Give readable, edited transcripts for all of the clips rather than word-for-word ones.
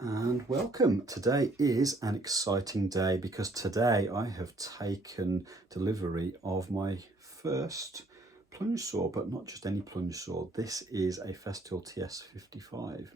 And welcome. Today is an exciting day because today I have taken delivery of my first plunge saw, but not just any plunge saw. This is a Festool TS 55.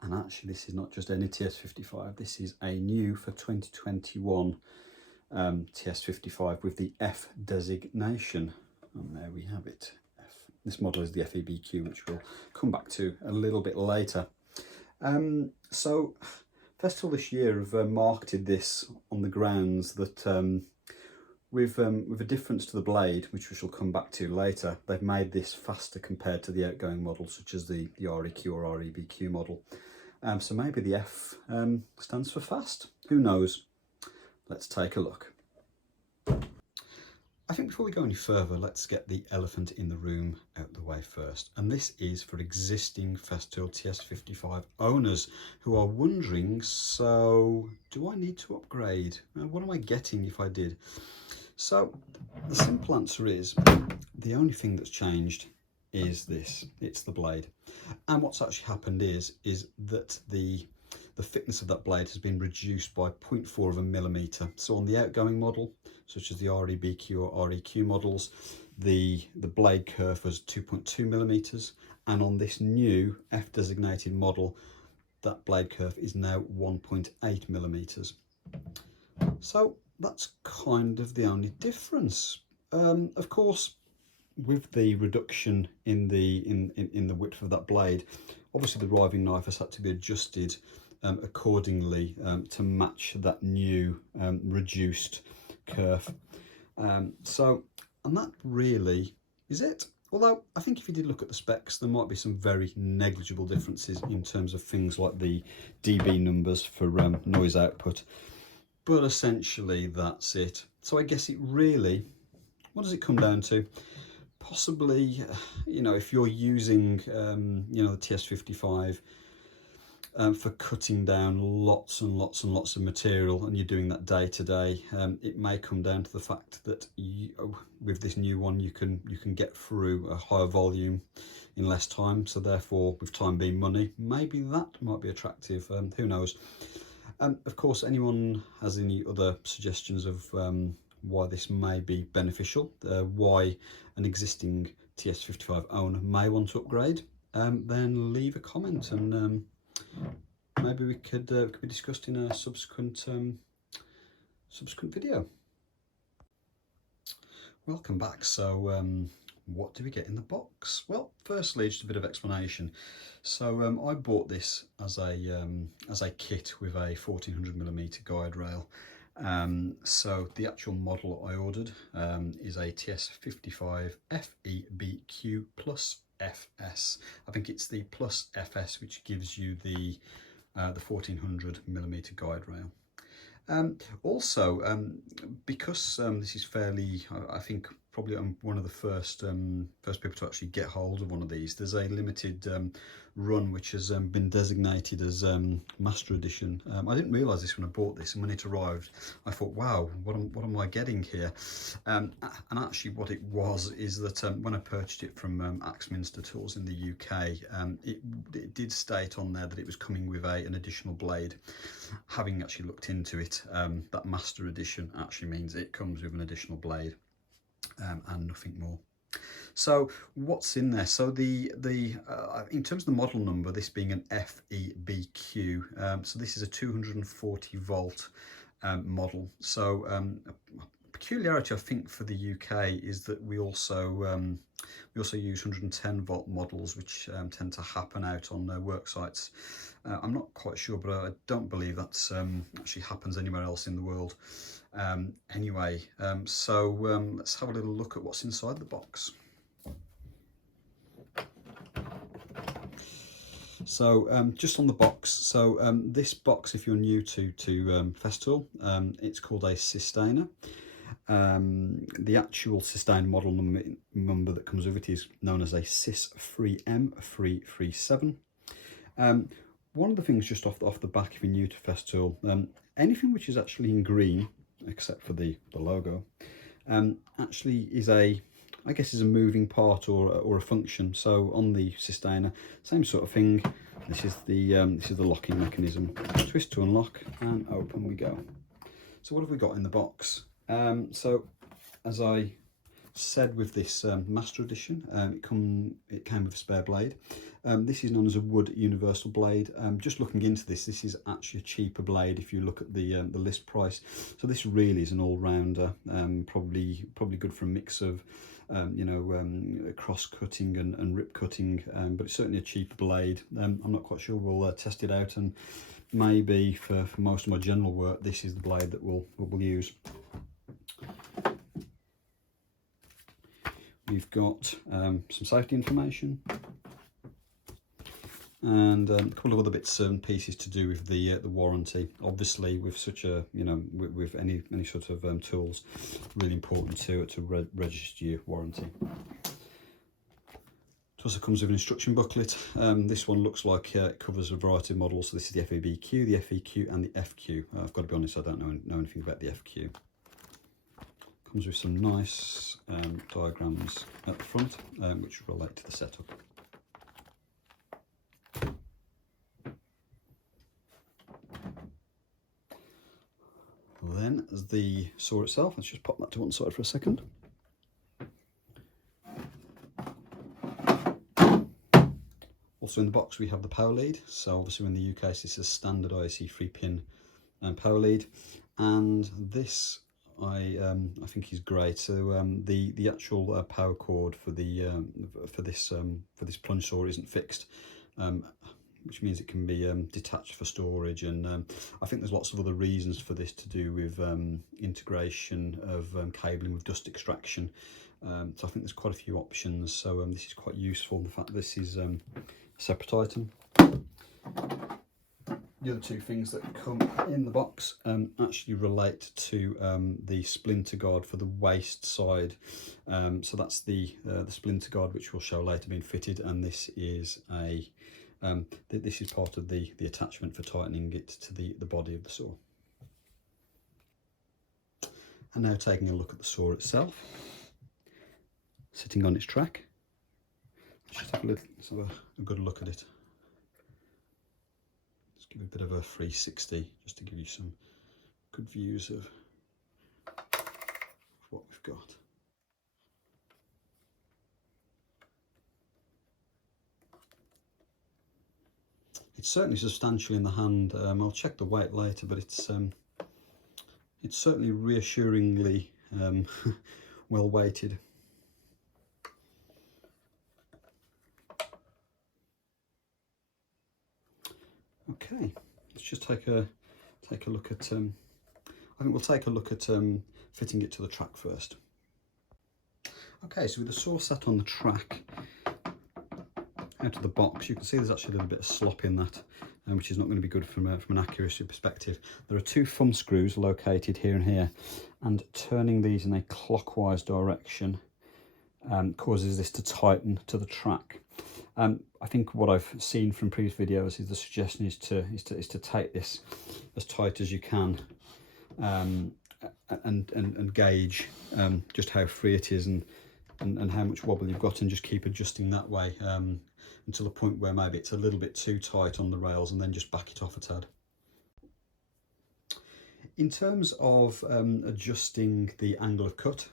And actually this is not just any TS 55, this is a new for 2021 TS 55 with the F designation. And there we have it. This model is the FEBQ, which we'll come back to a little bit later. So Festool this year have marketed this on the grounds that with a difference to the blade, which we shall come back to later, they've made this faster compared to the outgoing model, such as the REQ or REBQ model. So maybe the F stands for fast. Who knows? Let's take a look. I think before we go any further, let's get the elephant in the room out the way first. And this is for existing Festool TS55 owners who are wondering, so do I need to upgrade? What am I getting if I did? So the simple answer is the only thing that's changed is this, it's the blade. And what's actually happened is that the thickness of that blade has been reduced by 0.4 of a millimetre. So on the outgoing model, such as the REBQ or REQ models, the blade kerf was 2.2 millimetres, and on this new F designated model, that blade kerf is now 1.8 millimetres. So that's kind of the only difference. Of course, with the reduction in the width of that blade, obviously the riving knife has had to be adjusted accordingly to match that new reduced kerf. And that really is it. Although I think if you did look at the specs, there might be some very negligible differences in terms of things like the dB numbers for noise output, but essentially that's it. So I guess it really, what does it come down to? Possibly, you know, if you're using you know, the TS55 for cutting down lots and lots and lots of material, and you're doing that day to day, it may come down to the fact that with this new one you can get through a higher volume in less time, so therefore with time being money, maybe that might be attractive. Who knows? Of course, anyone has any other suggestions of why this may be beneficial, why an existing TS55 owner may want to upgrade, then leave a comment, and maybe we could be discussed in a subsequent video. Welcome back. So what do we get in the box? Well, firstly, just a bit of explanation. So I bought this as a kit with a 1400mm guide rail. So the actual model I ordered is a TS55 FEBQ plus FS. I think it's the plus FS which gives you the 1400mm guide rail. Also, because this is fairly, I think probably I'm one of the first people to actually get hold of one of these. There's a limited run which has been designated as Master Edition. I didn't realise this when I bought this, and when it arrived I thought, wow, what am I getting here? And actually what it was is that when I purchased it from Axminster Tools in the UK, it did state on there that it was coming with an additional blade. Having actually looked into it, that Master Edition actually means it comes with an additional blade and nothing more. So what's in there? So in terms of the model number, this being an FEBQ, so this is a 240 volt model. So a peculiarity I think for the UK is that we also use 110 volt models, which tend to happen out on work sites. I'm not quite sure, but I don't believe that's actually happens anywhere else in the world. Anyway, so let's have a little look at what's inside the box. So just on the box, so this box, if you're new to Festool, it's called a Sustainer. The actual Sustainer model number that comes with it is known as a SIS3M337. One of the things just off the back, if you're new to Festool, anything which is actually in green, except for the logo, actually is a I guess is a moving part or a function. So on the sustainer, same sort of thing. This is the locking mechanism. Twist to unlock, and open we go. So what have we got in the box? So as I said with this Master Edition, it came with a spare blade. This is known as a wood universal blade. Just looking into this is actually a cheaper blade if you look at the list price. So this really is an all-rounder, probably good for a mix of you know, cross cutting and rip cutting, but it's certainly a cheaper blade. I'm not quite sure. We'll test it out, and maybe for most of my general work, this is the blade that we'll use. We've got some safety information and a couple of other bits and pieces to do with the warranty. Obviously, with such a, you know, with any sort of tools, really important to register your warranty. It also comes with an instruction booklet. This one looks like it covers a variety of models. So this is the FEBQ, the FEQ, and the FQ. I've got to be honest, I don't know anything about the FQ. Comes with some nice diagrams at the front, which relate to the setup. Then, as the saw itself, let's just pop that to one side for a second. Also in the box we have the power lead. So obviously in the UK this is a standard IEC 3-pin power lead, and this I think is great. So the actual power cord for the for this plunge saw isn't fixed, which means it can be detached for storage, and I think there's lots of other reasons for this to do with integration of cabling with dust extraction. So I think there's quite a few options. So this is quite useful. The fact that this is a separate item. The other two things that come in the box actually relate to the splinter guard for the waist side. So that's the splinter guard, which we'll show later being fitted, and this is a this is part of the attachment for tightening it to the body of the saw. And now taking a look at the saw itself, sitting on its track. Let's just have a good look at it. Let's give it a bit of a 360 just to give you some good views of what we've got. It's certainly substantial in the hand. I'll check the weight later, but it's certainly reassuringly well weighted. Okay, let's just take a look at. I think we'll take a look at fitting it to the track first. Okay, so with the saw set on the track, out of the box, you can see there's actually a little bit of slop in that, which is not going to be good from an accuracy perspective. There are two thumb screws located here and here, and turning these in a clockwise direction causes this to tighten to the track. I think what I've seen from previous videos is the suggestion is to take this as tight as you can, and gauge just how free it is and how much wobble you've got, and just keep adjusting that way until the point where maybe it's a little bit too tight on the rails, and then just back it off a tad. In terms of adjusting the angle of cut,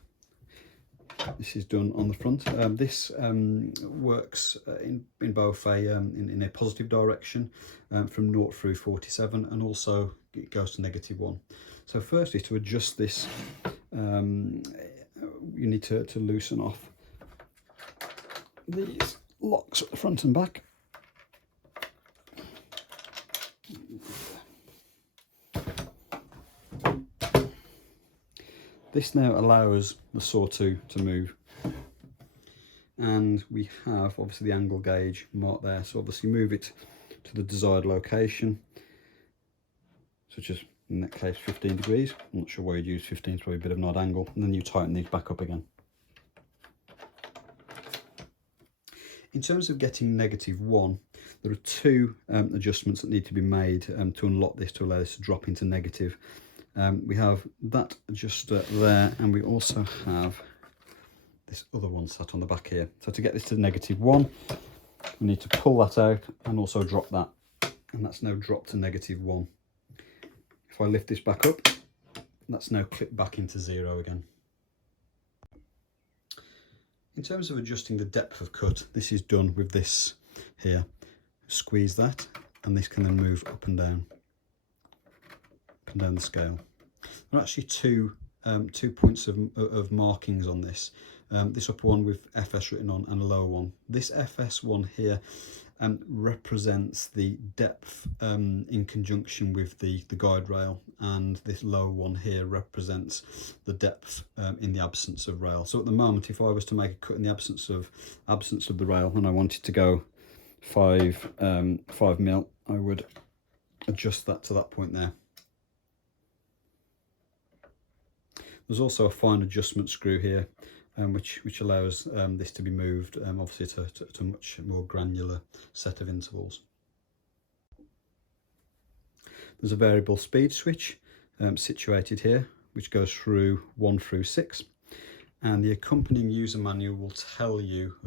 this is done on the front. This works in both in a positive direction from 0 through 47, and also it goes to -1. So firstly, to adjust this, you need to loosen off these locks at the front and back. This now allows the saw to move, and we have obviously the angle gauge marked there, so obviously move it to the desired location, such as in that case 15 degrees. I'm not sure why you'd use 15, it's probably a bit of an odd angle, and then you tighten these back up again. In terms of getting -1, there are two adjustments that need to be made to unlock this, to allow this to drop into negative. We have that adjuster there, and we also have this other one sat on the back here. So to get this to -1, we need to pull that out and also drop that. And that's now dropped to -1. If I lift this back up, that's now clipped back into 0 again. In terms of adjusting the depth of cut, this is done with this here. Squeeze that, and this can then move up and down the scale. There are actually two points of markings on this. This upper one with FS written on, and a lower one. This FS one here represents the depth in conjunction with the guide rail, and this lower one here represents the depth in the absence of rail. So at the moment, if I was to make a cut in the absence of the rail and I wanted to go 5 mil, I would adjust that to that point there. There's also a fine adjustment screw here, which allows this to be moved, obviously to a much more granular set of intervals. There's a variable speed switch situated here, which goes through 1 through 6, and the accompanying user manual will tell you,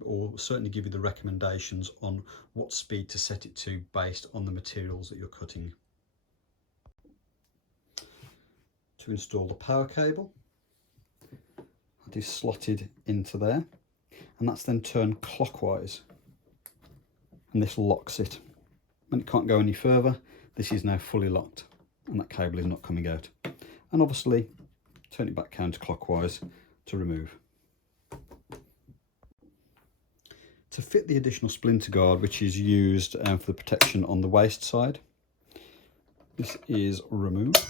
or certainly give you the recommendations on what speed to set it to based on the materials that you're cutting. To install the power cable, it is slotted into there, and that's then turned clockwise, and this locks it. When it can't go any further, this is now fully locked, and that cable is not coming out. And obviously turn it back counterclockwise to remove. To fit the additional splinter guard, which is used for the protection on the waist side, this is removed.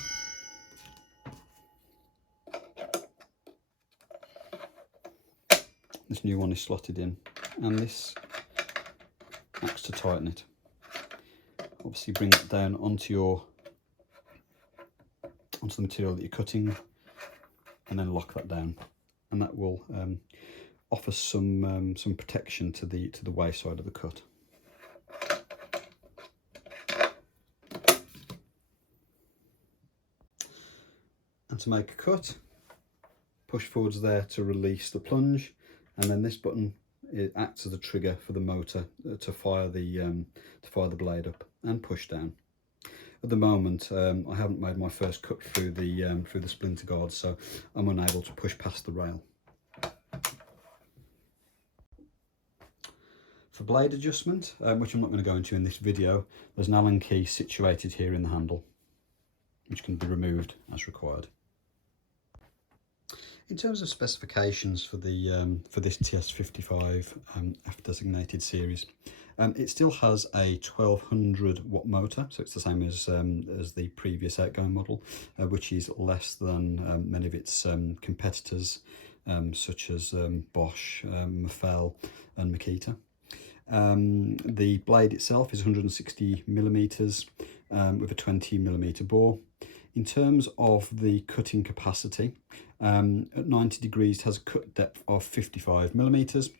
This new one is slotted in, and this acts to tighten it. Obviously bring it down onto the material that you're cutting, and then lock that down, and that will offer some protection to the waist side of the cut. And to make a cut, push forwards there to release the plunge, and then this button, it acts as a trigger for the motor to fire the blade up, and push down. At the moment, I haven't made my first cut through the splinter guard, so I'm unable to push past the rail. For blade adjustment, which I'm not going to go into in this video, there's an Allen key situated here in the handle, which can be removed as required. In terms of specifications for this TS55 F designated series, it still has a 1200 watt motor, so it's the same as the previous outgoing model, which is less than many of its competitors, such as Bosch, Mafell and Makita. The blade itself is 160 millimeters with a 20 millimeter bore. In terms of the cutting capacity, at 90 degrees it has a cut depth of 55 millimeters,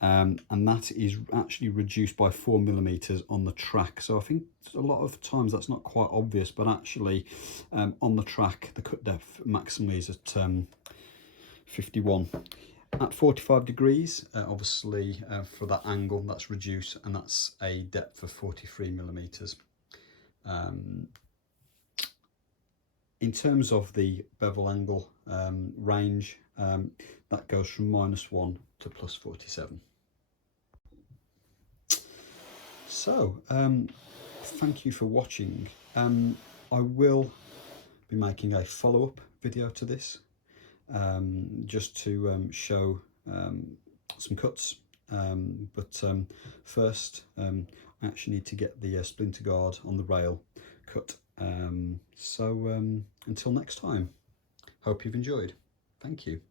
and that is actually reduced by 4 millimeters on the track. So I think a lot of times that's not quite obvious, but actually on the track the cut depth maximally is at 51. At 45 degrees, obviously for that angle that's reduced, and that's a depth of 43 millimeters. In terms of the bevel angle range, that goes from -1 to +47. So, thank you for watching. I will be making a follow-up video to this, just to show some cuts. But first, I actually need to get the splinter guard on the rail cut. So until next time, hope you've enjoyed. Thank you.